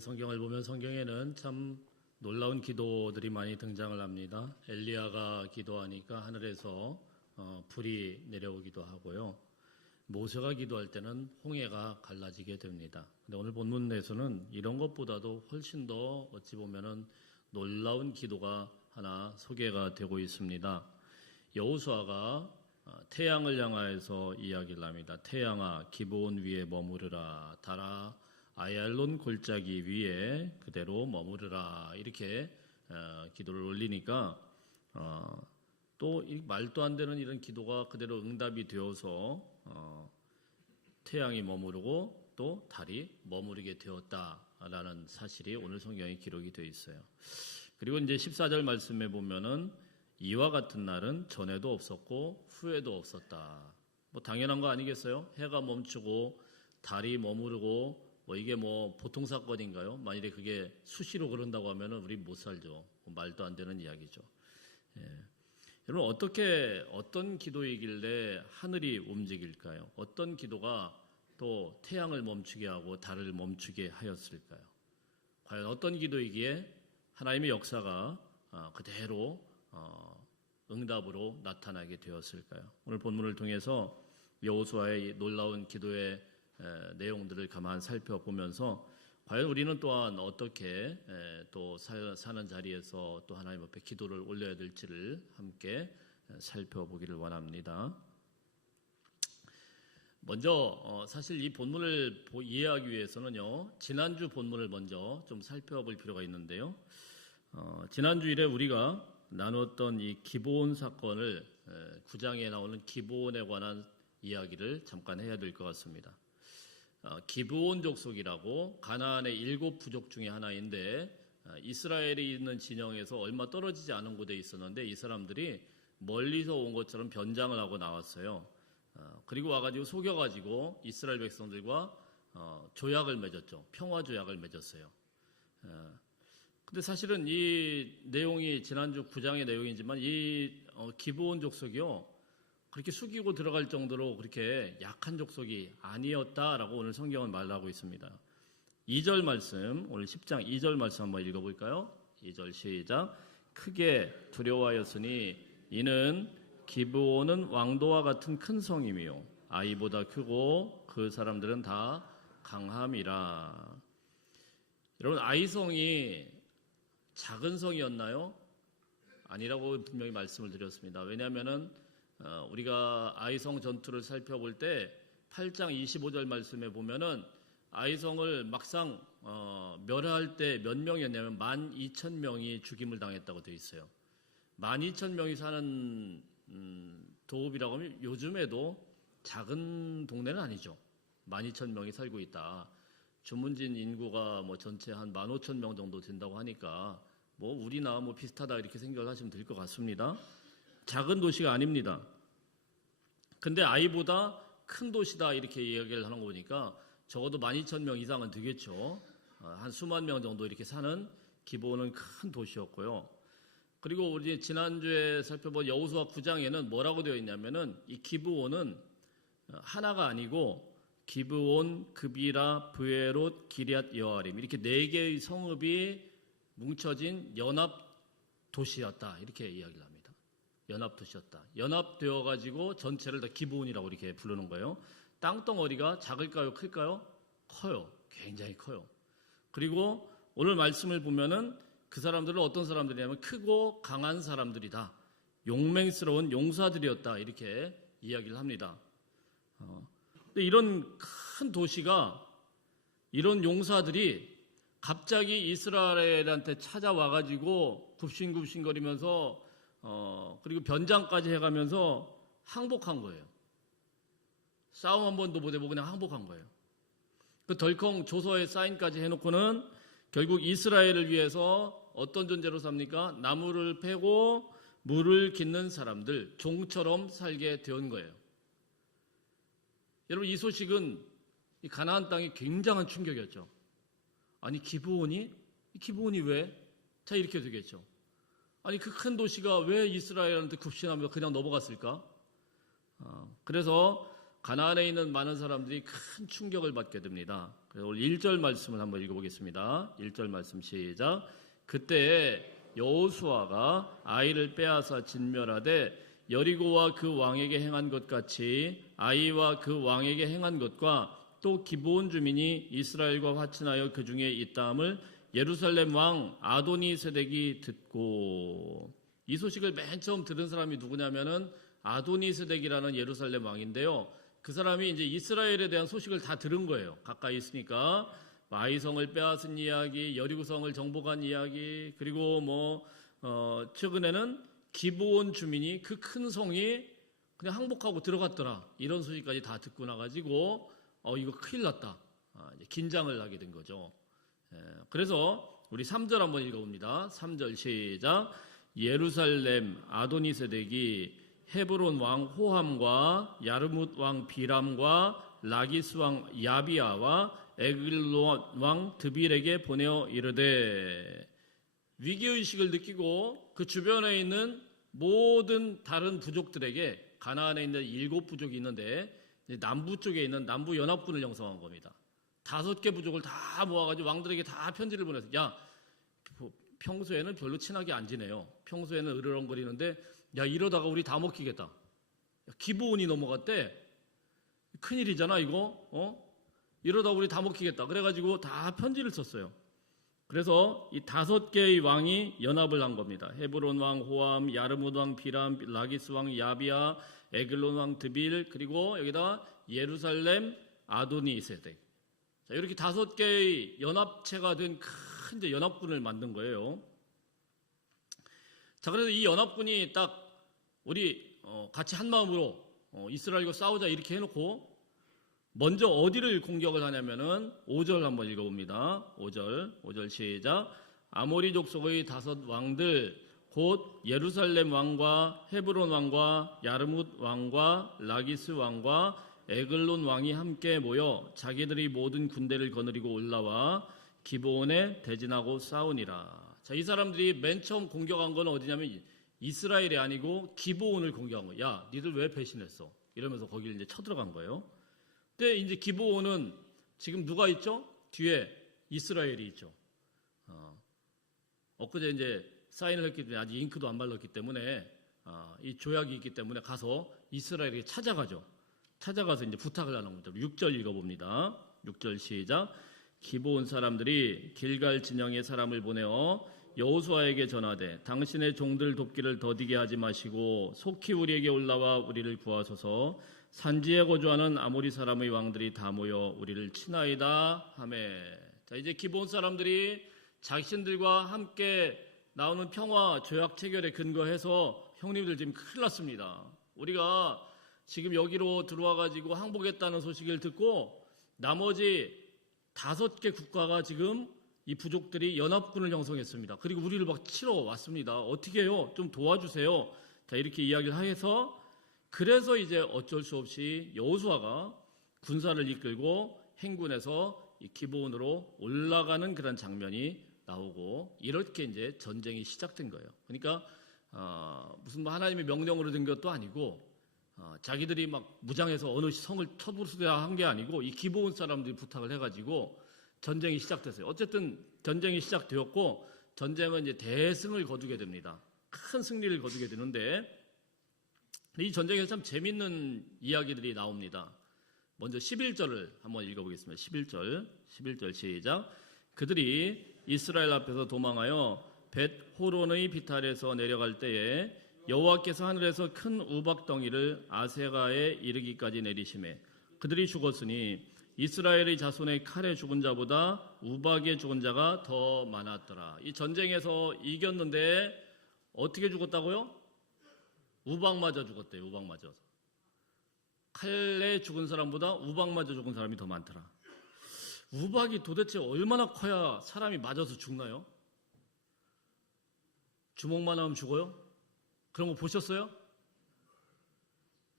우리가 성경을 보면 성경에는 참 놀라운 기도들이 많이 등장을 합니다. 엘리야가 기도하니까 하늘에서 불이 내려오기도 하고요. 모세가 기도할 때는 홍해가 갈라지게 됩니다. 근데 오늘 본문에서는 이런 것보다도 훨씬 더 어찌 보면은 놀라운 기도가 하나 소개가 되고 있습니다. 여호수아가 태양을 향하여서 이야기를 합니다. 태양아 기브온 위에 머무르라. 달아 아얄론 골짜기 위에 그대로 머무르라. 이렇게 기도를 올리니까 또 말도 안 되는 이런 기도가 그대로 응답이 되어서 태양이 머무르고 또 달이 머무르게 되었다라는 사실이 오늘 성경에 기록이 되어 있어요. 그리고 이제 14절 말씀에 보면은 이와 같은 날은 전에도 없었고 후에도 없었다. 뭐 당연한 거 아니겠어요? 해가 멈추고 달이 머무르고 이게 보통 사건인가요? 만일에 그게 수시로 그런다고 하면은 우리 못 살죠. 말도 안 되는 이야기죠. 여러분 어떤 기도이길래 하늘이 움직일까요? 어떤 기도가 또 태양을 멈추게 하고 달을 멈추게 하였을까요? 과연 어떤 기도이기에 하나님의 역사가 그대로 응답으로 나타나게 되었을까요? 오늘 본문을 통해서 여호수아의 놀라운 기도의 내용들을 가만 살펴보면서 과연 우리는 또한 어떻게 또 사는 자리에서 또 하나님 앞에 기도를 올려야 될지를 함께 살펴보기를 원합니다. 먼저 사실 이 본문을 이해하기 위해서는요, 지난주 본문을 먼저 좀 살펴볼 필요가 있는데요. 지난주일에 우리가 나눴던 이 기브온 사건을 9장에 나오는 기브온에 관한 이야기를 잠깐 해야 될 것 같습니다. 기브온 족속이라고 가나안의 7 부족 중에 하나인데 이스라엘이 있는 진영에서 얼마 떨어지지 않은 곳에 있었는데 이 사람들이 멀리서 온 것처럼 변장을 하고 나왔어요. 그리고 와가지고 속여가지고 이스라엘 백성들과 조약을 맺었죠. 평화 조약을 맺었어요. 근데 사실은 이 내용이 지난주 9장의 내용이지만 이 기브온 족속이요 그렇게 숙이고 들어갈 정도로 그렇게 약한 족속이 아니었다라고 오늘 성경은 말하고 있습니다. 2절 말씀, 오늘 10장 2절 말씀 한번 읽어볼까요? 2절 시작. 크게 두려워하였으니 이는 기브온은 왕도와 같은 큰 성이며 아이보다 크고 그 사람들은 다 강함이라. 여러분 아이성이 작은 성이었나요? 아니라고 분명히 말씀을 드렸습니다. 왜냐하면은 우리가 아이성 전투를 살펴볼 때 8장 25절 말씀에 보면은 아이성을 막상 멸할 때 몇 명이었냐면 12,000명이 죽임을 당했다고 되어 있어요. 12,000명이 사는 도읍이라고 하면 요즘에도 작은 동네는 아니죠. 12,000명이 살고 있다. 주문진 인구가 전체 한 15,000명 정도 된다고 하니까 우리나 비슷하다 이렇게 생각하시면 될 것 같습니다. 작은 도시가 아닙니다. 근데 아이보다 큰 도시다 이렇게 이야기를 하는 거 보니까 적어도 12,000명 이상은 되겠죠. 한 수만 명 정도 이렇게 사는 기브온은 큰 도시였고요. 그리고 우리 지난주에 살펴본 여호수아 9장에는 뭐라고 되어 있냐면은 이 기브온은 하나가 아니고 기브온, 그비라, 브에롯, 기럇 여아림 이렇게 4개의 성읍이 뭉쳐진 연합 도시였다 이렇게 이야기를 합니다. 연합 도시였다. 연합되어 가지고 전체를 다 기브온이라고 이렇게 부르는 거예요. 땅덩어리가 작을까요, 클까요? 커요. 굉장히 커요. 그리고 오늘 말씀을 보면은 그 사람들은 어떤 사람들이냐면 크고 강한 사람들이다. 용맹스러운 용사들이었다 이렇게 이야기를 합니다. 근데 이런 큰 도시가 이런 용사들이 갑자기 이스라엘한테 찾아와가지고 굽신굽신거리면서 그리고 변장까지 해가면서 항복한 거예요. 싸움 한 번도 못 해보고 그냥 항복한 거예요. 그 덜컹 조서에 사인까지 해놓고는 결국 이스라엘을 위해서 어떤 존재로 삽니까? 나무를 패고 물을 깃는 사람들, 종처럼 살게 된 거예요. 여러분 이 소식은 이 가나안 땅이 굉장한 충격이었죠. 아니 기브온이 왜? 자 이렇게 되겠죠. 아니 그 큰 도시가 왜 이스라엘한테 굽신하며 그냥 넘어갔을까? 그래서 가나안에 있는 많은 사람들이 큰 충격을 받게 됩니다. 그래서 오늘 1절 말씀을 한번 읽어보겠습니다. 1절 말씀 시작. 그때 여호수아가 아이를 빼앗아 진멸하되 여리고와 그 왕에게 행한 것 같이 아이와 그 왕에게 행한 것과 또 기브온 주민이 이스라엘과 화친하여 그 중에 있다함을 예루살렘 왕 아도니세덱이 듣고, 이 소식을 맨 처음 들은 사람이 누구냐면은 아도니세덱이라는 예루살렘 왕인데요. 그 사람이 이제 이스라엘에 대한 소식을 다 들은 거예요. 가까이 있으니까 아이성을 빼앗은 이야기, 여리고성을 정복한 이야기, 그리고 최근에는 기브온 주민이 그 큰 성이 그냥 항복하고 들어갔더라, 이런 소식까지 다 듣고 나가지고 이거 큰일 났다, 이제 긴장을 하게 된 거죠. 그래서 우리 3절 한번 읽어봅니다. 3절 시작. 예루살렘 아도니세덱이 헤브론 왕 호함과 야르뭇 왕 비람과 라기스 왕 야비아와 에글론 왕 드빌에게 보내어 이르되, 위기의식을 느끼고 그 주변에 있는 모든 다른 부족들에게, 가나안에 있는 7부족이 있는데 남부 쪽에 있는 남부 연합군을 형성한 겁니다. 5개 부족을 다 모아가지고 왕들에게 다 편지를 보내서, 야, 평소에는 별로 친하게 안 지내요. 평소에는 으르렁거리는데 야, 이러다가 우리 다 먹히겠다. 기브온이 넘어갔대. 큰일이잖아 이거. 이러다가 우리 다 먹히겠다. 그래가지고 다 편지를 썼어요. 그래서 이 5개의 왕이 연합을 한 겁니다. 헤브론 왕 호암, 야르뭇 왕 비람, 라기스 왕 야비아, 에글론 왕 드빌, 그리고 여기다 예루살렘 아도니세덱. 자, 이렇게 5개의 연합체가 된 큰 이제 연합군을 만든 거예요. 자, 그래서 이 연합군이 딱 우리 같이 한 마음으로 이스라엘과 싸우자 이렇게 해놓고 먼저 어디를 공격을 하냐면은 5절 한번 읽어봅니다. 5절 시작. 아모리 족속의 5 왕들 곧 예루살렘 왕과 헤브론 왕과 야르뭇 왕과 라기스 왕과 에글론 왕이 함께 모여 자기들이 모든 군대를 거느리고 올라와 기브온에 대진하고 싸우니라. 자, 이 사람들이 맨 처음 공격한 건 어디냐면 이스라엘이 아니고 기브온을 공격한 거야. 야, 니들 왜 배신했어? 이러면서 거기를 이제 쳐들어간 거예요. 근데 이제 기브온은 지금 누가 있죠? 뒤에 이스라엘이 있죠. 엊그제 이제 사인을 했기 때문에 아직 잉크도 안 발랐기 때문에 이 조약이 있기 때문에 가서 이스라엘에게 찾아가죠. 찾아가서 이제 부탁을 하는 겁니다. 6절 읽어봅니다. 6절 시작. 기브온 사람들이 길갈 진영에 사람을 보내어 여호수아에게 전하되 당신의 종들 돕기를 더디게 하지 마시고 속히 우리에게 올라와 우리를 구하소서. 산지에 거주하는 아모리 사람의 왕들이 다 모여 우리를 치나이다 하매. 자, 이제 기브온 사람들이 자신들과 함께 나오는 평화 조약 체결에 근거해서 형님들 지금 큰일 났습니다. 우리가 지금 여기로 들어와 가지고 항복했다는 소식을 듣고 나머지 5개 국가가 지금 이 부족들이 연합군을 형성했습니다. 그리고 우리를 막 치러 왔습니다. 어떻게 해요? 좀 도와주세요. 자, 이렇게 이야기를 해서, 그래서 이제 어쩔 수 없이 여호수아가 군사를 이끌고 행군해서 이 기브온으로 올라가는 그런 장면이 나오고, 이렇게 이제 전쟁이 시작된 거예요. 그러니까 무슨 하나님의 명령으로 된 것도 아니고 자기들이 막 무장해서 어느 성을 쳐부수야 한 게 아니고 이 기브온 사람들이 부탁을 해가지고 전쟁이 시작됐어요. 어쨌든 전쟁이 시작되었고 전쟁은 이제 대승을 거두게 됩니다. 큰 승리를 거두게 되는데 이 전쟁에서 참 재밌는 이야기들이 나옵니다. 먼저 11절을 한번 읽어보겠습니다. 11절 시작. 그들이 이스라엘 앞에서 도망하여 벳 호론의 비탈에서 내려갈 때에 여호와께서 하늘에서 큰 우박덩이를 아세가에 이르기까지 내리시매 그들이 죽었으니 이스라엘의 자손의 칼에 죽은 자보다 우박에 죽은 자가 더 많았더라. 이 전쟁에서 이겼는데 어떻게 죽었다고요? 우박 맞아 죽었대요. 우박 맞아서. 칼에 죽은 사람보다 우박 맞아 죽은 사람이 더 많더라. 우박이 도대체 얼마나 커야 사람이 맞아서 죽나요? 주먹만 하면 죽어요? 그런 거 보셨어요?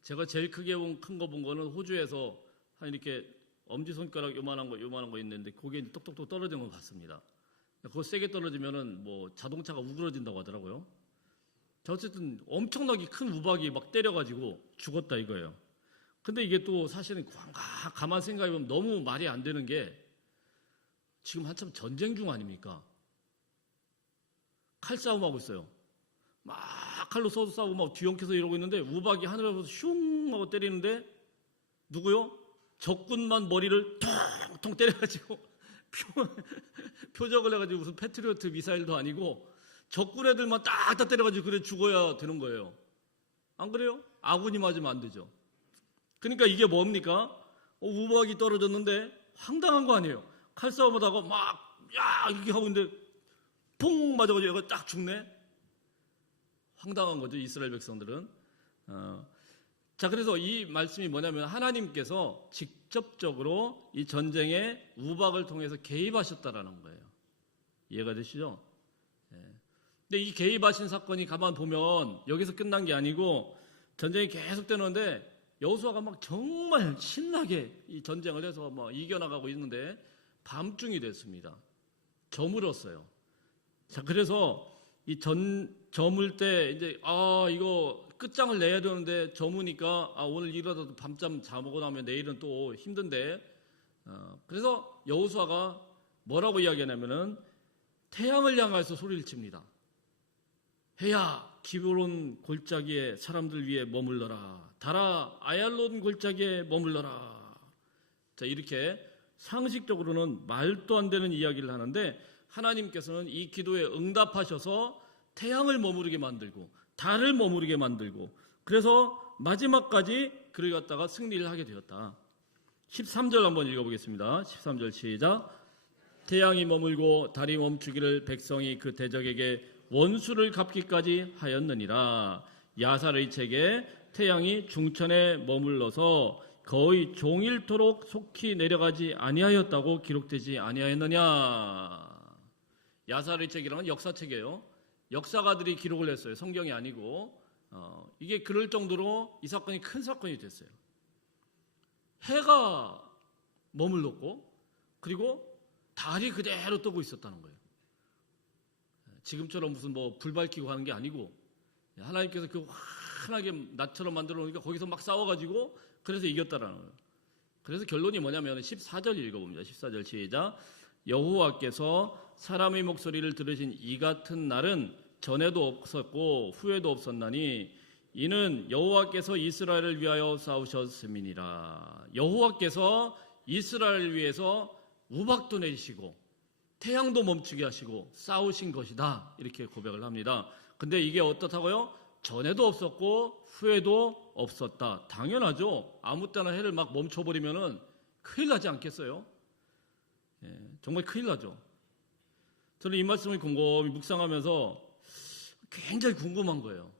제가 제일 크게 큰 거 본 거는 호주에서 한 이렇게 엄지손가락 요만한 거 있는데 거기에 똑똑똑 떨어지는 거 봤습니다. 그거 세게 떨어지면은 뭐 자동차가 우그러진다고 하더라고요. 자, 어쨌든 엄청나게 큰 우박이 막 때려가지고 죽었다 이거예요. 근데 이게 또 사실은 가만 생각해보면 너무 말이 안 되는 게 지금 한참 전쟁 중 아닙니까? 칼싸움하고 있어요. 막 칼로 쏘도 싸우고 막 뒤엉켜서 이러고 있는데 우박이 하늘에서 슝 하고 때리는데 누구요? 적군만 머리를 통통 때려가지고 표적을 해가지고 무슨 패트리어트 미사일도 아니고 적군 애들만 딱딱 때려가지고 그래 죽어야 되는 거예요. 안 그래요? 아군이 맞으면 안 되죠. 그러니까 이게 뭡니까? 우박이 떨어졌는데 황당한 거 아니에요. 칼싸움을 하고 막 야 이렇게 하고 있는데 퐁 맞아가지고 얘가 딱 죽네. 황당한 거죠, 이스라엘 백성들은. 자, 그래서 이 말씀이 뭐냐면 하나님께서 직접적으로 이 전쟁에 우박을 통해서 개입하셨다라는 거예요. 이해가 되시죠? 근데 이 개입하신 사건이 가만 보면 여기서 끝난 게 아니고 전쟁이 계속 되는데 여호수아가 막 정말 신나게 이 전쟁을 해서 막 이겨나가고 있는데 밤중이 됐습니다. 저물었어요. 자, 그래서 이 저물 때 이제 이거 끝장을 내야 되는데 저무니까 오늘 이러다도 밤잠 자고 나면 내일은 또 힘든데 그래서 여호수아가 뭐라고 이야기하냐면은 태양을 향해서 소리를 칩니다. 해야 기브론 골짜기에 사람들 위에 머물러라. 달아 아얄론 골짜기에 머물러라. 자, 이렇게 상식적으로는 말도 안 되는 이야기를 하는데 하나님께서는 이 기도에 응답하셔서 태양을 머무르게 만들고 달을 머무르게 만들고 그래서 마지막까지 그를 갖다가 승리를 하게 되었다. 13절 한번 읽어보겠습니다. 13절 시작. 태양이 머물고 달이 멈추기를 백성이 그 대적에게 원수를 갚기까지 하였느니라. 야살의 책에 태양이 중천에 머물러서 거의 종일토록 속히 내려가지 아니하였다고 기록되지 아니하였느냐. 야살의 책이라는 역사책이에요. 역사가들이 기록을 했어요. 성경이 아니고 이게 그럴 정도로 이 사건이 큰 사건이 됐어요. 해가 머물렀고 그리고 달이 그대로 뜨고 있었다는 거예요. 지금처럼 무슨 뭐 불 밝히고 하는 게 아니고 하나님께서 그 환하게 낮처럼 만들어 놓으니까 거기서 막 싸워가지고 그래서 이겼다라는 거예요. 그래서 결론이 뭐냐면 14절 읽어봅니다. 14절 시작. 여호와께서 사람의 목소리를 들으신 이 같은 날은 전에도 없었고 후에도 없었나니 이는 여호와께서 이스라엘을 위하여 싸우셨음이니라. 여호와께서 이스라엘을 위해서 우박도 내시고 태양도 멈추게 하시고 싸우신 것이다. 이렇게 고백을 합니다. 근데 이게 어떻다고요? 전에도 없었고 후에도 없었다. 당연하죠. 아무 때나 해를 막 멈춰버리면은 큰일 나지 않겠어요? 정말 큰일 나죠. 저는 이 말씀을 곰곰이 묵상하면서 굉장히 궁금한 거예요.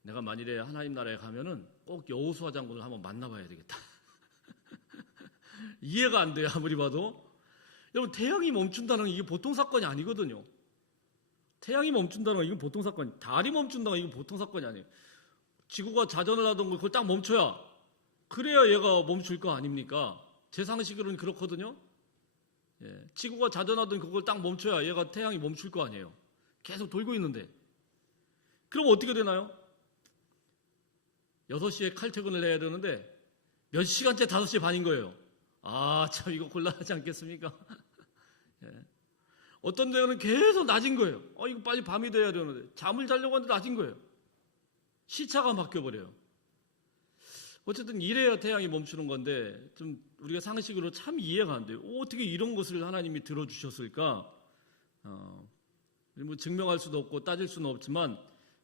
내가 만일에 하나님 나라에 가면은 꼭 여호수아 장군을 한번 만나봐야 되겠다. 이해가 안 돼요. 아무리 봐도. 여러분, 태양이 멈춘다는 게 이게 보통 사건이 아니거든요. 태양이 멈춘다는 건 이건 보통 사건이, 달이 멈춘다는 건 이건 보통 사건이 아니에요. 지구가 자전을 하던 걸 그걸 딱 멈춰야 그래야 얘가 멈출 거 아닙니까? 제 상식으로는 그렇거든요. 지구가 자전하던 그걸 딱 멈춰야 얘가 태양이 멈출 거 아니에요. 계속 돌고 있는데. 그럼 어떻게 되나요? 6시에 칼퇴근을 해야 되는데 몇 시간째 5시 반인 거예요. 참 이거 곤란하지 않겠습니까? 어떤 데는 계속 낮은 거예요. 이거 빨리 밤이 돼야 되는데 잠을 자려고 하는데 낮은 거예요. 시차가 바뀌어버려요. 어쨌든 이래야 태양이 멈추는 건데 좀 우리가 상식으로 참 이해가 안 돼요. 어떻게 이런 것을 하나님이 들어주셨을까? 뭐 증명할 수도 없고 따질 수는 없지만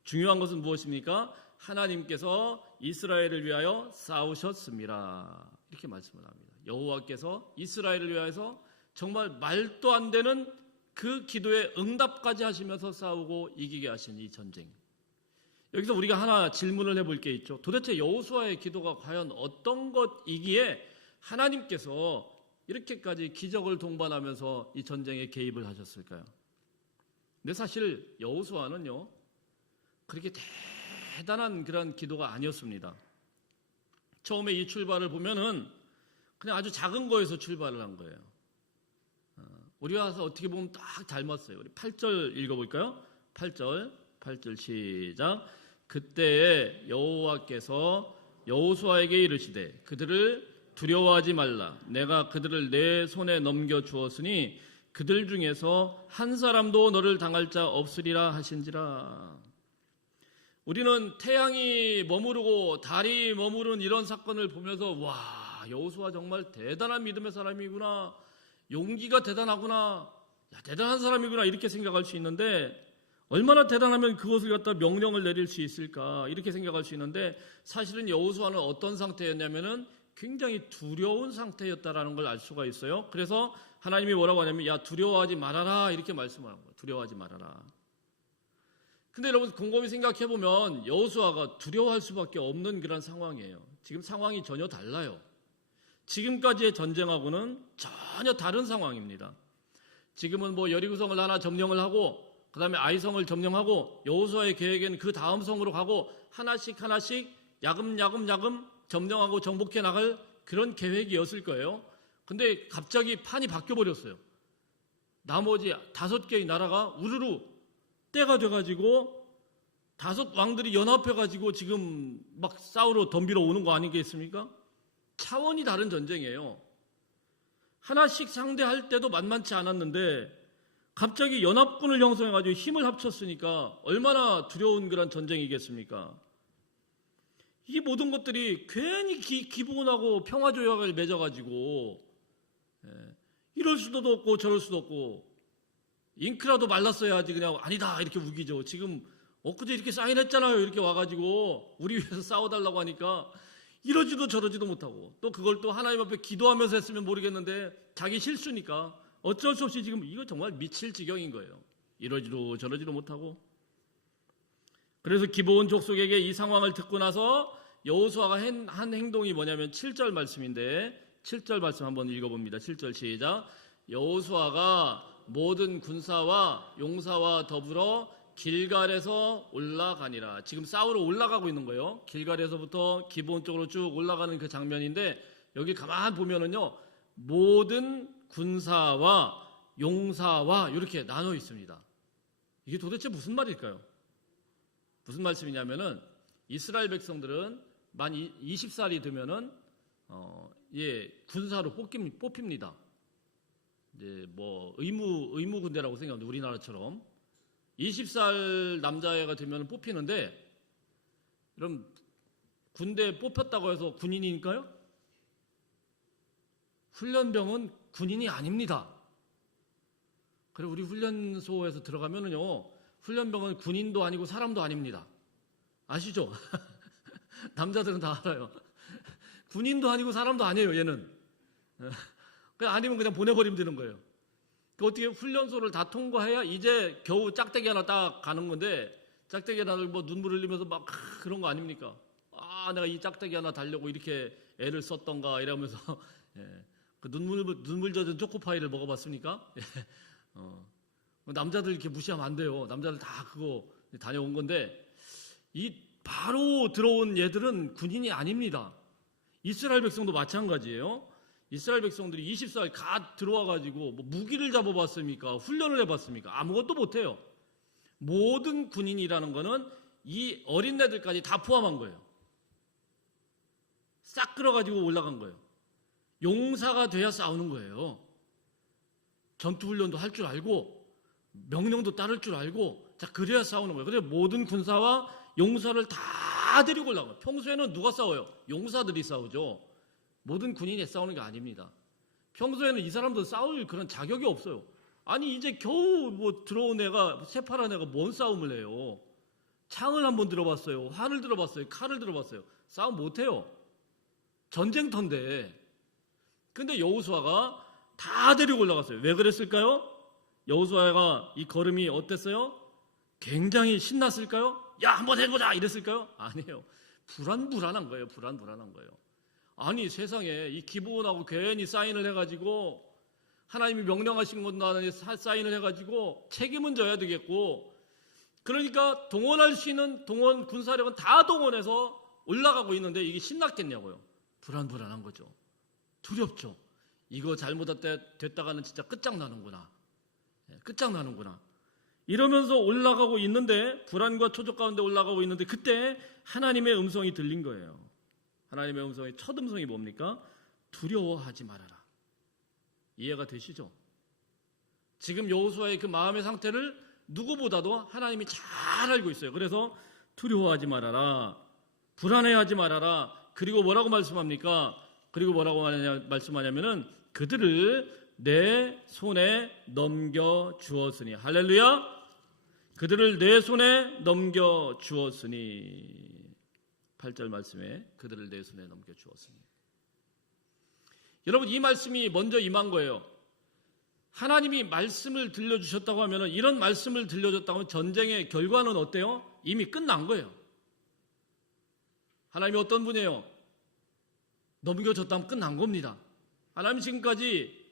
중요한 것은 무엇입니까? 하나님께서 이스라엘을 위하여 싸우셨습니다. 이렇게 말씀을 합니다. 여호와께서 이스라엘을 위하여서 정말 말도 안 되는 그 기도에 응답까지 하시면서 싸우고 이기게 하신 이 전쟁. 여기서 우리가 하나 질문을 해볼 게 있죠. 도대체 여호수아의 기도가 과연 어떤 것이기에 하나님께서 이렇게까지 기적을 동반하면서 이 전쟁에 개입을 하셨을까요? 근데 사실 여호수아는요 그렇게 대단한 그런 기도가 아니었습니다. 처음에 이 출발을 보면은 그냥 아주 작은 거에서 출발을 한 거예요. 우리와 어떻게 보면 딱 닮았어요. 우리 8절 읽어볼까요? 8절 시작. 그때에 여호와께서 여호수아에게 이르시되 그들을 두려워하지 말라. 내가 그들을 내 손에 넘겨 주었으니 그들 중에서 한 사람도 너를 당할 자 없으리라 하신지라. 우리는 태양이 머무르고 달이 머무른 이런 사건을 보면서 와, 여호수아 정말 대단한 믿음의 사람이구나, 용기가 대단하구나, 야, 대단한 사람이구나 이렇게 생각할 수 있는데, 얼마나 대단하면 그것을 갖다 명령을 내릴 수 있을까 이렇게 생각할 수 있는데, 사실은 여호수아는 어떤 상태였냐면은 굉장히 두려운 상태였다라는 걸 알 수가 있어요. 그래서 하나님이 뭐라고 하냐면 야, 두려워하지 말아라 이렇게 말씀하는 거예요. 두려워하지 말아라. 근데 여러분 곰곰이 생각해 보면 여호수아가 두려워할 수밖에 없는 그런 상황이에요. 지금 상황이 전혀 달라요. 지금까지의 전쟁하고는 전혀 다른 상황입니다. 지금은 뭐 여리고성을 하나 점령을 하고 그 다음에 아이성을 점령하고 여호수아의 계획에는 그 다음 성으로 가고 하나씩 야금야금 점령하고 정복해 나갈 그런 계획이었을 거예요. 근데 갑자기 판이 바뀌어버렸어요. 나머지 5개의 나라가 우르르 때가 돼가지고 5 왕들이 연합해가지고 지금 막 싸우러 덤비러 오는 거 아니겠습니까? 차원이 다른 전쟁이에요. 하나씩 상대할 때도 만만치 않았는데 갑자기 연합군을 형성해가지고 힘을 합쳤으니까 얼마나 두려운 그런 전쟁이겠습니까? 이 모든 것들이 괜히 기분하고 평화조약을 맺어가지고 이럴 수도 없고 저럴 수도 없고 잉크라도 말랐어야지 그냥 아니다 이렇게 우기죠. 지금 엊그제 이렇게 사인했잖아요. 이렇게 와가지고 우리 위해서 싸워달라고 하니까 이러지도 저러지도 못하고 또 그걸 또 하나님 앞에 기도하면서 했으면 모르겠는데 자기 실수니까 어쩔 수 없이 지금 이거 정말 미칠 지경인 거예요. 이러지도 저러지도 못하고. 그래서 기브온 족속에게 이 상황을 듣고 나서 여호수아가 한 행동이 뭐냐면 7절 말씀인데 7절 말씀 한번 읽어봅니다. 7절 시작. 여호수아가 모든 군사와 용사와 더불어 길갈에서 올라가니라. 지금 싸우러 올라가고 있는 거예요. 길갈에서부터 기브온 쪽으로 쭉 올라가는 그 장면인데 여기 가만 보면은요 모든 군사와 용사와 이렇게 나눠 있습니다. 이게 도대체 무슨 말일까요? 무슨 말씀이냐면은 이스라엘 백성들은 만 20살이 되면은 군사로 뽑힙니다. 이제 뭐 의무 군대라고 생각합니다. 우리나라처럼 20살 남자애가 되면 뽑히는데, 그럼 군대에 뽑혔다고 해서 군인이니까요? 훈련병은 군인이 아닙니다. 그리고 우리 훈련소에서 들어가면은요, 훈련병은 군인도 아니고 사람도 아닙니다. 아시죠? 남자들은 다 알아요. 군인도 아니고 사람도 아니에요, 얘는. 그냥 아니면 그냥 보내버리면 되는 거예요. 어떻게 훈련소를 다 통과해야 이제 겨우 짝대기 하나 딱 가는 건데, 짝대기 하나를 뭐 눈물 흘리면서 막 그런 거 아닙니까? 아, 내가 이 짝대기 하나 달려고 이렇게 애를 썼던가 이러면서 그 눈물 젖은 초코파이를 먹어봤습니까? 남자들 이렇게 무시하면 안 돼요. 남자들 다 그거 다녀온 건데, 이 바로 들어온 얘들은 군인이 아닙니다. 이스라엘 백성도 마찬가지예요. 이스라엘 백성들이 20살 갓 들어와가지고 뭐 무기를 잡아봤습니까? 훈련을 해봤습니까? 아무것도 못해요. 모든 군인이라는 거는 이 어린애들까지 다 포함한 거예요. 싹 끌어가지고 올라간 거예요. 용사가 돼야 싸우는 거예요. 전투훈련도 할 줄 알고 명령도 따를 줄 알고, 자, 그래야 싸우는 거예요. 그래서 모든 군사와 용사를 다 데리고 올라가요. 평소에는 누가 싸워요? 용사들이 싸우죠. 모든 군인이 싸우는 게 아닙니다. 평소에는 이 사람들 싸울 그런 자격이 없어요. 아니 이제 겨우 뭐 들어온 애가, 새파란 애가 뭔 싸움을 해요. 창을 한번 들어봤어요. 활을 들어봤어요. 칼을 들어봤어요. 싸움 못해요. 전쟁터인데. 근데 여호수아가 다 데리고 올라갔어요. 왜 그랬을까요? 여호수아가 이 걸음이 어땠어요? 굉장히 신났을까요? 야, 한번 해보자 이랬을까요? 아니에요. 불안한 거예요. 불안한 거예요. 아니 세상에 이 기브온하고 괜히 사인을 해가지고 하나님이 명령하신 것도 사인을 해가지고 책임은 져야 되겠고, 그러니까 동원할 수 있는 동원 군사력은 다 동원해서 올라가고 있는데 이게 신났겠냐고요. 불안한 거죠. 두렵죠. 이거 잘못됐다가는 진짜 끝장나는구나. 이러면서 올라가고 있는데, 불안과 초조 가운데 올라가고 있는데 그때 하나님의 음성이 들린 거예요. 하나님의 음성의 첫 음성이 뭡니까? 두려워하지 말아라. 이해가 되시죠? 지금 여호수아의 그 마음의 상태를 누구보다도 하나님이 잘 알고 있어요. 그래서 두려워하지 말아라. 불안해하지 말아라. 그리고 뭐라고 말씀합니까? 그리고 뭐라고 말씀하냐면은 그들을 내 손에 넘겨 주었으니. 할렐루야. 그들을 내 손에 넘겨 주었으니. 8절 말씀에 그들을 내 손에 넘겨 주었으니. 여러분, 이 말씀이 먼저 임한 거예요. 하나님이 말씀을 들려주셨다고 하면, 이런 말씀을 들려줬다고 하면 전쟁의 결과는 어때요? 이미 끝난 거예요. 하나님이 어떤 분이에요? 넘겨줬다면 끝난 겁니다. 하나님 지금까지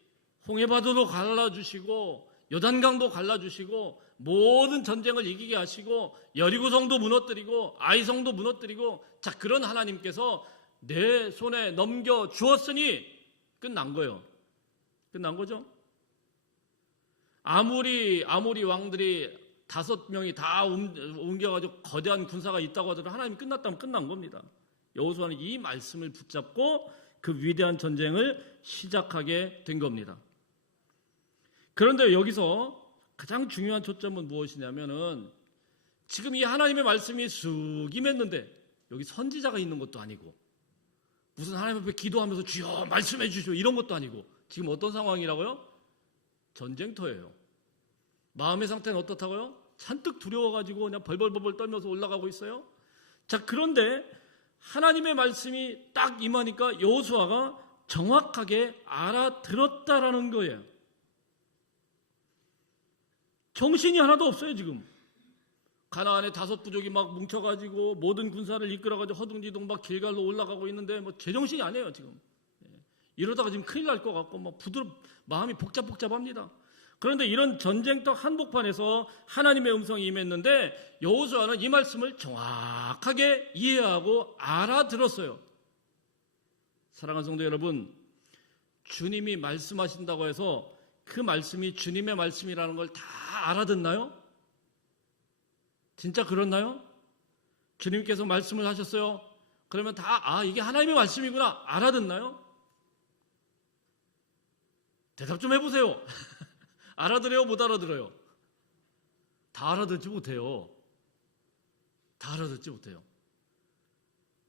홍해바다도 갈라주시고 요단강도 갈라주시고 모든 전쟁을 이기게 하시고 여리고성도 무너뜨리고 아이성도 무너뜨리고, 자, 그런 하나님께서 내 손에 넘겨주었으니 끝난 거예요. 끝난 거죠. 아무리 왕들이 5명이 다 옮겨가지고 거대한 군사가 있다고 하더라도 하나님이 끝났다면 끝난 겁니다. 여호수아는 이 말씀을 붙잡고 그 위대한 전쟁을 시작하게 된 겁니다. 그런데 여기서 가장 중요한 초점은 무엇이냐면은, 지금 이 하나님의 말씀이 쑥 임했는데 여기 선지자가 있는 것도 아니고 무슨 하나님 앞에 기도하면서 주여 말씀해 주시오 이런 것도 아니고, 지금 어떤 상황이라고요? 전쟁터예요. 마음의 상태는 어떻다고요? 잔뜩 두려워가지고 그냥 벌벌벌 떨면서 올라가고 있어요. 자, 그런데 하나님의 말씀이 딱 임하니까 여호수아가 정확하게 알아들었다라는 거예요. 정신이 하나도 없어요. 지금 가나안의 5부족이 막 뭉쳐가지고 모든 군사를 이끌어가지고 허둥지둥 막 길갈로 올라가고 있는데 뭐 제정신이 아니에요 지금. 이러다가 지금 큰일 날 것 같고 막 마음이 복잡합니다. 그런데 이런 전쟁터 한복판에서 하나님의 음성이 임했는데 여호수아는 이 말씀을 정확하게 이해하고 알아들었어요. 사랑하는 성도 여러분, 주님이 말씀하신다고 해서 그 말씀이 주님의 말씀이라는 걸 다 알아듣나요? 진짜 그렇나요? 주님께서 말씀을 하셨어요. 그러면 다 이게 하나님의 말씀이구나 알아듣나요? 대답 좀 해보세요. 알아들어요? 못 알아들어요? 다 알아듣지 못해요. 다 알아듣지 못해요.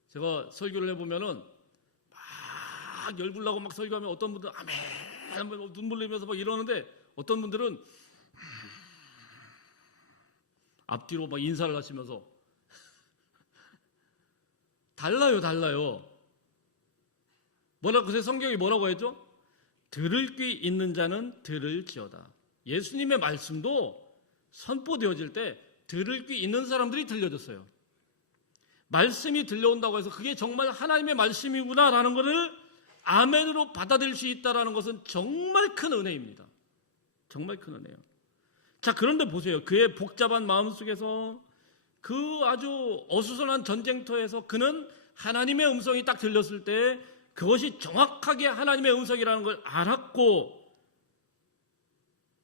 제가 설교를 해보면은 막 열불나고 막 설교하면 어떤 분들은 아멘 눈물 흘리면서 막 이러는데, 어떤 분들은 앞뒤로 막 인사를 하시면서 달라요. 그래서 성경이 뭐라고 했죠? 들을 귀 있는 자는 들을지어다. 예수님의 말씀도 선포되어질 때 들을 귀 있는 사람들이 들려졌어요. 말씀이 들려온다고 해서 그게 정말 하나님의 말씀이구나라는 것을 아멘으로 받아들일 수 있다는 것은 정말 큰 은혜입니다. 정말 큰 은혜예요. 자, 그런데 보세요. 그의 복잡한 마음속에서 그 아주 어수선한 전쟁터에서 그는 하나님의 음성이 딱 들렸을 때 그것이 정확하게 하나님의 음성이라는 걸 알았고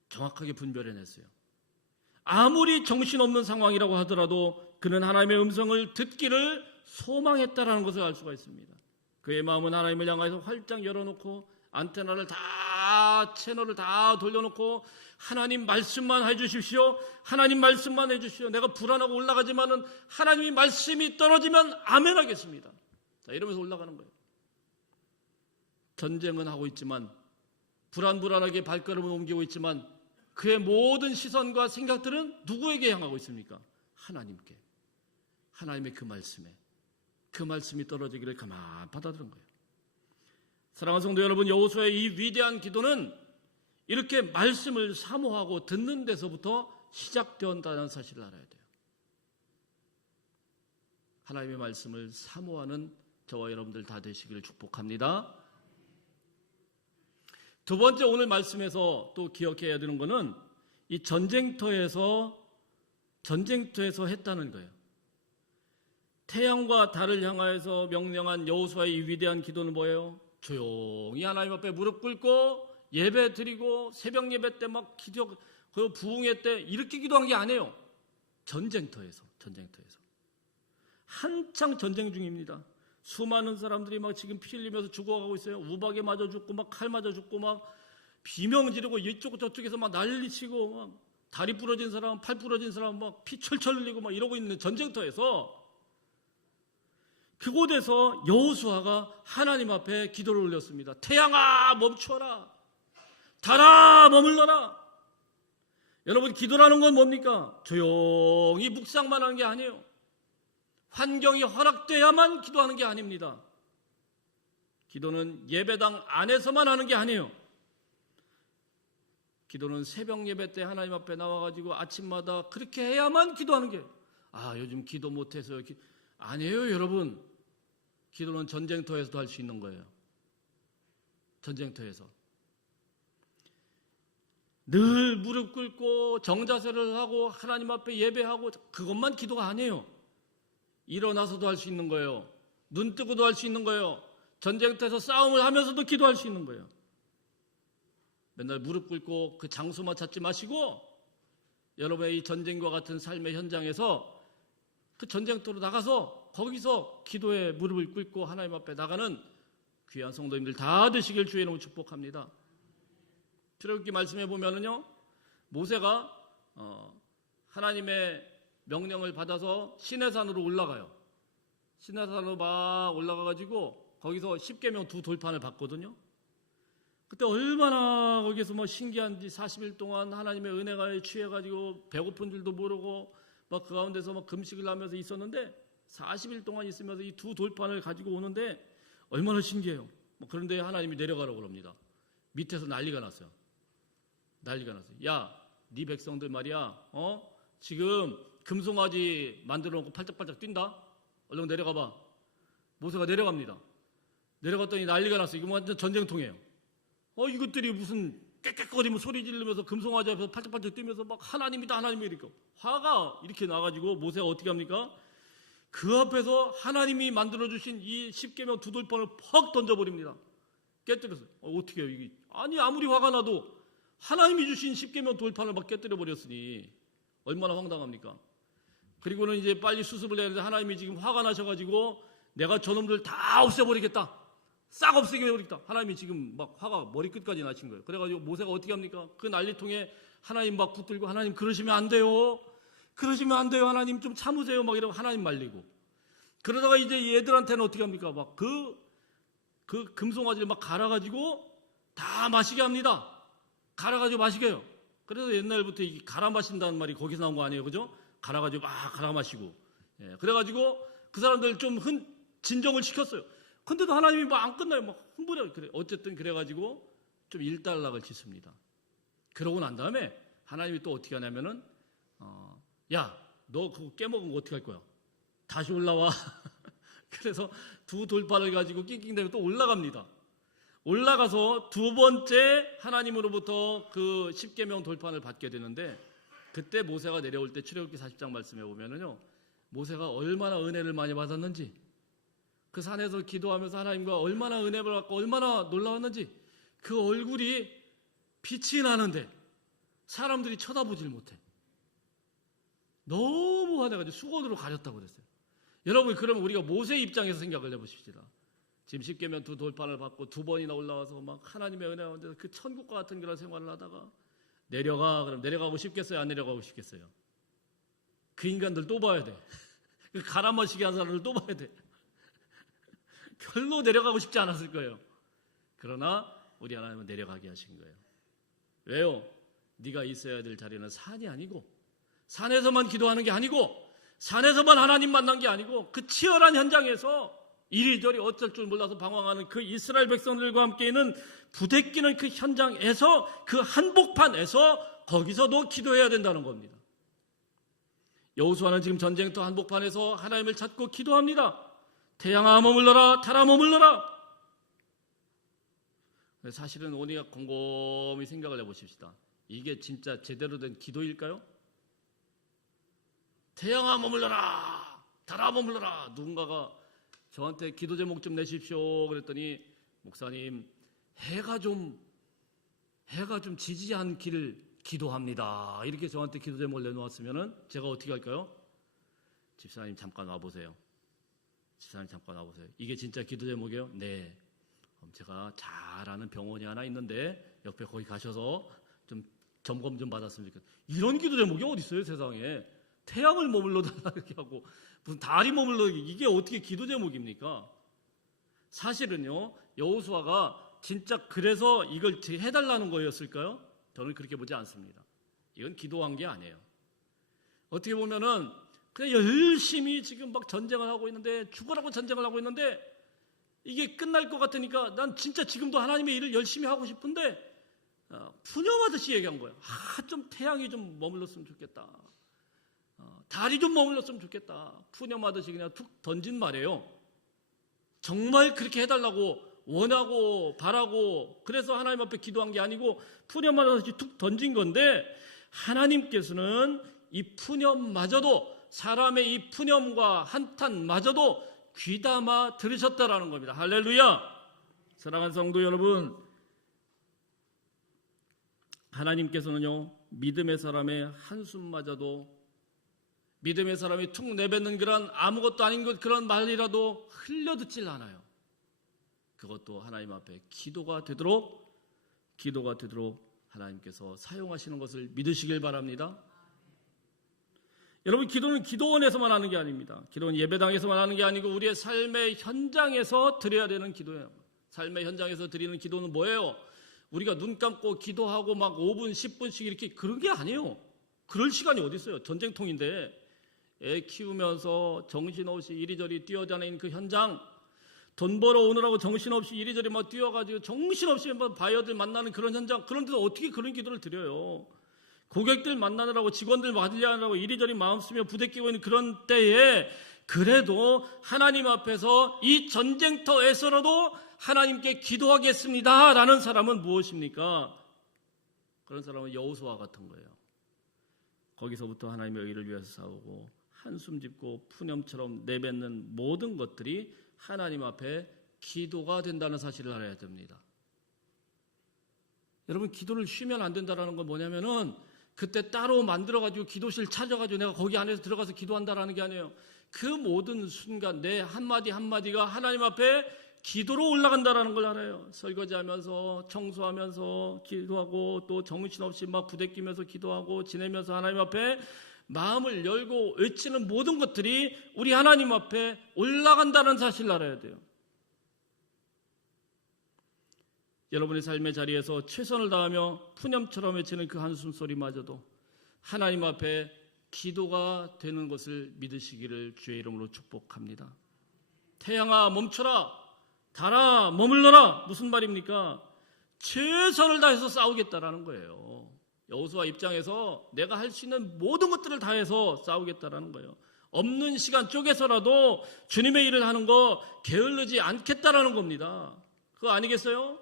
정확하게 분별해냈어요. 아무리 정신없는 상황이라고 하더라도 그는 하나님의 음성을 듣기를 소망했다라는 것을 알 수가 있습니다. 그의 마음은 하나님을 향해서 활짝 열어놓고 안테나를 채널을 다 돌려놓고 하나님 말씀만 해주십시오. 하나님 말씀만 해주십시오. 내가 불안하고 올라가지만은 하나님이 말씀이 떨어지면 아멘 하겠습니다. 자, 이러면서 올라가는 거예요. 전쟁은 하고 있지만 불안하게 발걸음을 옮기고 있지만 그의 모든 시선과 생각들은 누구에게 향하고 있습니까? 하나님께. 하나님의 그 말씀에. 그 말씀이 떨어지기를 가만 받아들은 거예요. 사랑하는 성도 여러분, 여호수아의 이 위대한 기도는 이렇게 말씀을 사모하고 듣는 데서부터 시작되었다는 사실을 알아야 돼요. 하나님의 말씀을 사모하는 저와 여러분들 다 되시기를 축복합니다. 두 번째, 오늘 말씀에서 또 기억해야 되는 것은 이 전쟁터에서 했다는 거예요. 태양과 달을 향하여서 명령한 여호수아의 이 위대한 기도는 뭐예요? 조용히 하나님 앞에 무릎 꿇고 예배 드리고 새벽 예배 때 막 기도, 그 부흥회 때 이렇게 기도한 게 아니에요. 전쟁터에서 한창 전쟁 중입니다. 수많은 사람들이 막 지금 피 흘리면서 죽어가고 있어요. 우박에 맞아 죽고 막 칼 맞아 죽고 막 비명 지르고 이쪽 저쪽에서 막 난리치고 막 다리 부러진 사람, 팔 부러진 사람 막 피 철철 흘리고 막 이러고 있는 전쟁터에서 그곳에서 여호수아가 하나님 앞에 기도를 올렸습니다. 태양아 멈추어라. 달아 머물러라. 여러분, 기도라는 건 뭡니까? 조용히 묵상만 하는 게 아니에요. 환경이 허락돼야만 기도하는 게 아닙니다. 기도는 예배당 안에서만 하는 게 아니에요. 기도는 새벽 예배 때 하나님 앞에 나와가지고 아침마다 그렇게 해야만 기도하는 게, 요즘 기도 못해서요. 아니에요, 여러분. 기도는 전쟁터에서도 할 수 있는 거예요. 전쟁터에서. 늘 무릎 꿇고 정자세를 하고 하나님 앞에 예배하고 그것만 기도가 아니에요. 일어나서도 할 수 있는 거예요. 눈 뜨고도 할 수 있는 거예요. 전쟁터에서 싸움을 하면서도 기도할 수 있는 거예요. 맨날 무릎 꿇고 그 장소만 찾지 마시고 여러분의 이 전쟁과 같은 삶의 현장에서 그 전쟁터로 나가서 거기서 기도에 무릎을 꿇고 하나님 앞에 나가는 귀한 성도님들 다 되시길 주의 이름으로 축복합니다. 출애굽기 말씀해 보면은요, 모세가 하나님의 명령을 받아서 시내산으로 올라가요. 시내산으로 막 올라가가지고 거기서 십계명 두 돌판을 받거든요. 그때 얼마나 거기서 뭐 신기한지 40일 동안 하나님의 은혜가 취해가지고 배고픈 줄도 모르고 막 그 가운데서 막 금식을 하면서 있었는데 40일 동안 있으면서 이 두 돌판을 가지고 오는데 얼마나 신기해요. 그런데 하나님이 내려가라고 그럽니다. 밑에서 난리가 났어요. 난리가 났어요. 야, 네 백성들 말이야, 지금 금송아지 만들어 놓고 팔짝팔짝 뛴다. 얼른 내려가 봐. 모세가 내려갑니다. 내려갔더니 난리가 났어요. 이거 완전 전쟁통이에요. 이것들이 무슨 깨끗거리며 소리 지르면서 금송아지 앞에서 팔짝팔짝 뛰면서 막 하나님이다 하나님이 이렇게 화가 이렇게 나가지고 모세가 어떻게 합니까? 그 앞에서 하나님이 만들어주신 이 십계명 두 돌판을 퍽 던져버립니다. 깨뜨렸어요. 어떻게 해요 이게? 아니 아무리 화가 나도 하나님이 주신 십계명 돌판을 막 깨뜨려버렸으니 얼마나 황당합니까? 그리고는 이제 빨리 수습을 해야 되는데 하나님이 지금 화가 나셔가지고 내가 저놈들 다 없애버리겠다. 싹 없애버리겠다. 하나님이 지금 막 화가 머리끝까지 나신 거예요. 그래가지고 모세가 어떻게 합니까? 그 난리통에 하나님 막 붙들고 하나님 그러시면 안 돼요. 그러시면 안 돼요. 하나님 좀 참으세요. 막 이러고 하나님 말리고. 그러다가 이제 얘들한테는 어떻게 합니까? 막 그 금송아지를 막 갈아가지고 다 마시게 합니다. 갈아가지고 마시게 해요. 그래서 옛날부터 이 갈아 마신다는 말이 거기서 나온 거 아니에요. 그죠? 갈아가지고 막 갈아 마시고. 예, 그래가지고 그 사람들 좀 진정을 시켰어요. 근데도 하나님이 막 안 끝나요. 막 흥분해요. 그래. 어쨌든 그래가지고 좀 일단락을 짓습니다. 그러고 난 다음에 하나님이 또 어떻게 하냐면은, 야, 너 그거 깨먹은 거 어떻게 할 거야? 다시 올라와. 그래서 두 돌판을 가지고 낑낑대고 또 올라갑니다. 올라가서 두 번째 하나님으로부터 그 십계명 돌판을 받게 되는데, 그때 모세가 내려올 때 출애굽기 40장 말씀해 보면은요, 모세가 얼마나 은혜를 많이 받았는지, 그 산에서 기도하면서 하나님과 얼마나 은혜를 받고 얼마나 놀라웠는지, 그 얼굴이 빛이 나는데 사람들이 쳐다보질 못해. 너무 화내가지고 수건으로 가렸다고 그랬어요. 여러분, 그러면 우리가 모세 입장에서 생각을 해보십시다. 지금 십계명 두 돌판을 받고 두 번이나 올라와서 막 하나님의 은혜 가운데서 그 천국과 같은 그런 생활을 하다가 내려가. 그럼 내려가고 싶겠어요? 안 내려가고 싶겠어요? 그 인간들 또 봐야 돼. 그 갈아 마시게 한 사람들 또 봐야 돼. 별로 내려가고 싶지 않았을 거예요. 그러나 우리 하나님은 내려가게 하신 거예요. 왜요? 네가 있어야 될 자리는 산이 아니고, 산에서만 기도하는 게 아니고, 산에서만 하나님 만난 게 아니고, 그 치열한 현장에서 이리저리 어쩔 줄 몰라서 방황하는 그 이스라엘 백성들과 함께 있는 부대끼는 그 현장에서, 그 한복판에서 거기서도 기도해야 된다는 겁니다. 여호수아는 지금 전쟁터 한복판에서 하나님을 찾고 기도합니다. 태양아 머물러라, 달아 머물러라. 사실은 우리가 곰곰이 생각을 해보십시다. 이게 진짜 제대로 된 기도일까요? 태양아 머물러라, 달아 머물러라. 누군가가 저한테 기도 제목 좀 내십시오 그랬더니, 목사님, 해가 좀 지지 않기를 기도합니다. 이렇게 저한테 기도 제목을 내놓았으면 제가 어떻게 할까요? 집사님 잠깐 와보세요. 집사님 잠깐 와보세요. 이게 진짜 기도 제목이에요? 네. 그럼 제가 잘 아는 병원이 하나 있는데 옆에 거기 가셔서 좀 점검 좀 받았으면 좋겠다. 이런 기도 제목이 어디 있어요, 세상에? 태양을 머물러 달라 이렇게 하고 무슨 달이 머물러, 이게 어떻게 기도 제목입니까? 사실은요, 여호수아가 진짜 그래서 이걸 해달라는 거였을까요? 저는 그렇게 보지 않습니다. 이건 기도한 게 아니에요. 어떻게 보면은 그냥 열심히 지금 막 전쟁을 하고 있는데, 죽으라고 전쟁을 하고 있는데 이게 끝날 것 같으니까 난 진짜 지금도 하나님의 일을 열심히 하고 싶은데 푸념하듯이 얘기한 거예요. 좀 태양이 좀 머물렀으면 좋겠다. 달이 좀 머물렀으면 좋겠다. 푸념하듯이 그냥 툭 던진 말이에요. 정말 그렇게 해달라고 원하고 바라고 그래서 하나님 앞에 기도한 게 아니고 푸념하듯이 툭 던진 건데, 하나님께서는 이 푸념마저도, 사람의 이 푸념과 한탄마저도 귀담아 들으셨다라는 겁니다. 할렐루야. 사랑하는 성도 여러분, 하나님께서는요, 믿음의 사람의 한숨마저도, 믿음의 사람이 툭 내뱉는 그런 아무것도 아닌 그런 말이라도 흘려듣질 않아요. 그것도 하나님 앞에 기도가 되도록 하나님께서 사용하시는 것을 믿으시길 바랍니다. 여러분, 기도는 기도원에서만 하는 게 아닙니다. 기도는 예배당에서만 하는 게 아니고 우리의 삶의 현장에서 드려야 되는 기도예요. 삶의 현장에서 드리는 기도는 뭐예요? 우리가 눈 감고 기도하고 막 5분, 10분씩 이렇게 그런 게 아니에요. 그럴 시간이 어디 있어요? 전쟁통인데 애 키우면서 정신없이 이리저리 뛰어다니는 그 현장, 돈 벌어 오느라고 정신없이 이리저리 막 뛰어가지고 정신없이 막 바이어들 만나는 그런 현장, 그런 데서 어떻게 그런 기도를 드려요? 고객들 만나느라고, 직원들 맞으려고 이리저리 마음 쓰며 부대끼고 있는 그런 때에 그래도 하나님 앞에서 이 전쟁터에서라도 하나님께 기도하겠습니다 라는 사람은 무엇입니까? 그런 사람은 여호수아 같은 거예요. 거기서부터 하나님의 의를 위해서 싸우고 한숨 짓고 푸념처럼 내뱉는 모든 것들이 하나님 앞에 기도가 된다는 사실을 알아야 됩니다. 여러분, 기도를 쉬면 안 된다는 건 뭐냐면은 그때 따로 만들어가지고 기도실 찾아가지고 내가 거기 안에서 들어가서 기도한다라는 게 아니에요. 그 모든 순간 내 한마디 한마디가 하나님 앞에 기도로 올라간다라는 걸 알아요. 설거지하면서 청소하면서 기도하고 또 정신없이 막 부대끼면서 기도하고 지내면서 하나님 앞에 마음을 열고 외치는 모든 것들이 우리 하나님 앞에 올라간다는 사실을 알아야 돼요. 여러분의 삶의 자리에서 최선을 다하며 푸념처럼 외치는 그 한숨 소리마저도 하나님 앞에 기도가 되는 것을 믿으시기를 주의 이름으로 축복합니다. 태양아 멈춰라, 달아 머물러라. 무슨 말입니까? 최선을 다해서 싸우겠다라는 거예요. 여호수아 입장에서 내가 할 수 있는 모든 것들을 다해서 싸우겠다라는 거예요. 없는 시간 쪽에서라도 주님의 일을 하는 거 게을르지 않겠다라는 겁니다. 그거 아니겠어요?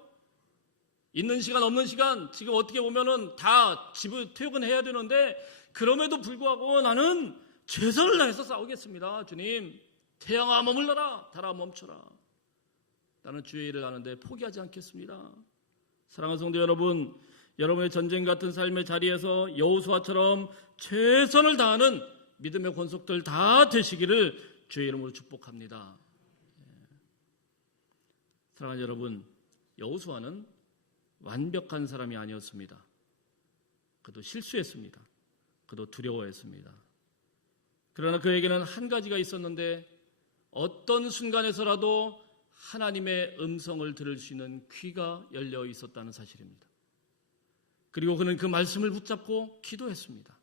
있는 시간 없는 시간 지금 어떻게 보면은 다 집을 퇴근해야 되는데 그럼에도 불구하고 나는 최선을 다해서 싸우겠습니다. 주님, 태양아 머물러라, 달아 멈춰라. 나는 주의 일을 하는데 포기하지 않겠습니다. 사랑하는 성도 여러분, 여러분의 전쟁 같은 삶의 자리에서 여호수아처럼 최선을 다하는 믿음의 권속들 다 되시기를 주의 이름으로 축복합니다. 사랑하는 여러분, 여호수아는 완벽한 사람이 아니었습니다. 그도 실수했습니다. 그도 두려워했습니다. 그러나 그에게는 한 가지가 있었는데 어떤 순간에서라도 하나님의 음성을 들을 수 있는 귀가 열려 있었다는 사실입니다. 그리고 그는 그 말씀을 붙잡고 기도했습니다.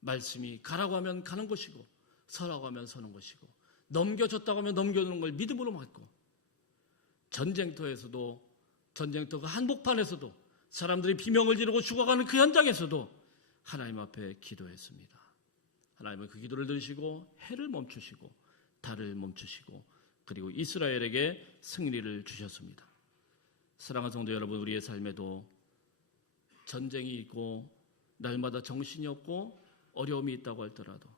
말씀이 가라고 하면 가는 것이고 서라고 하면 서는 것이고 넘겨줬다고 하면 넘겨주는 걸 믿음으로 믿고, 전쟁터에서도, 전쟁터 그 한복판에서도, 사람들이 비명을 지르고 죽어가는 그 현장에서도 하나님 앞에 기도했습니다. 하나님은 그 기도를 들으시고 해를 멈추시고 달을 멈추시고 그리고 이스라엘에게 승리를 주셨습니다. 사랑하는 성도 여러분, 우리의 삶에도 전쟁이 있고 날마다 정신이 없고 어려움이 있다고 할지라도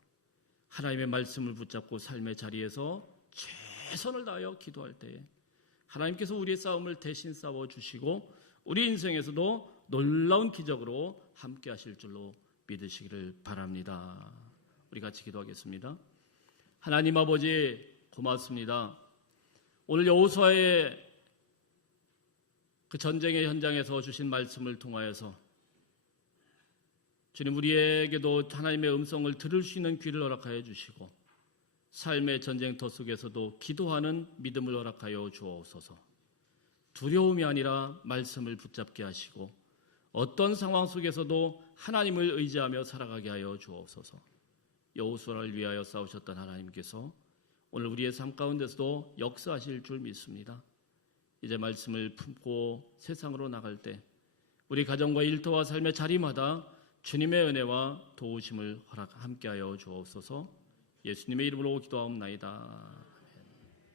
하나님의 말씀을 붙잡고 삶의 자리에서 최선을 다하여 기도할 때에 하나님께서 우리의 싸움을 대신 싸워주시고 우리 인생에서도 놀라운 기적으로 함께 하실 줄로 믿으시기를 바랍니다. 우리 같이 기도하겠습니다. 하나님 아버지, 고맙습니다. 오늘 여호수아의 그 전쟁의 현장에서 주신 말씀을 통하여서 주님, 우리에게도 하나님의 음성을 들을 수 있는 귀를 허락하여 주시고 삶의 전쟁터 속에서도 기도하는 믿음을 허락하여 주옵소서. 두려움이 아니라 말씀을 붙잡게 하시고 어떤 상황 속에서도 하나님을 의지하며 살아가게 하여 주옵소서. 여호수아를 위하여 싸우셨던 하나님께서 오늘 우리의 삶 가운데서도 역사하실 줄 믿습니다. 이제 말씀을 품고 세상으로 나갈 때 우리 가정과 일터와 삶의 자리마다 주님의 은혜와 도우심을 함께하여 주옵소서. 예수님의 이름으로 기도하옵나이다.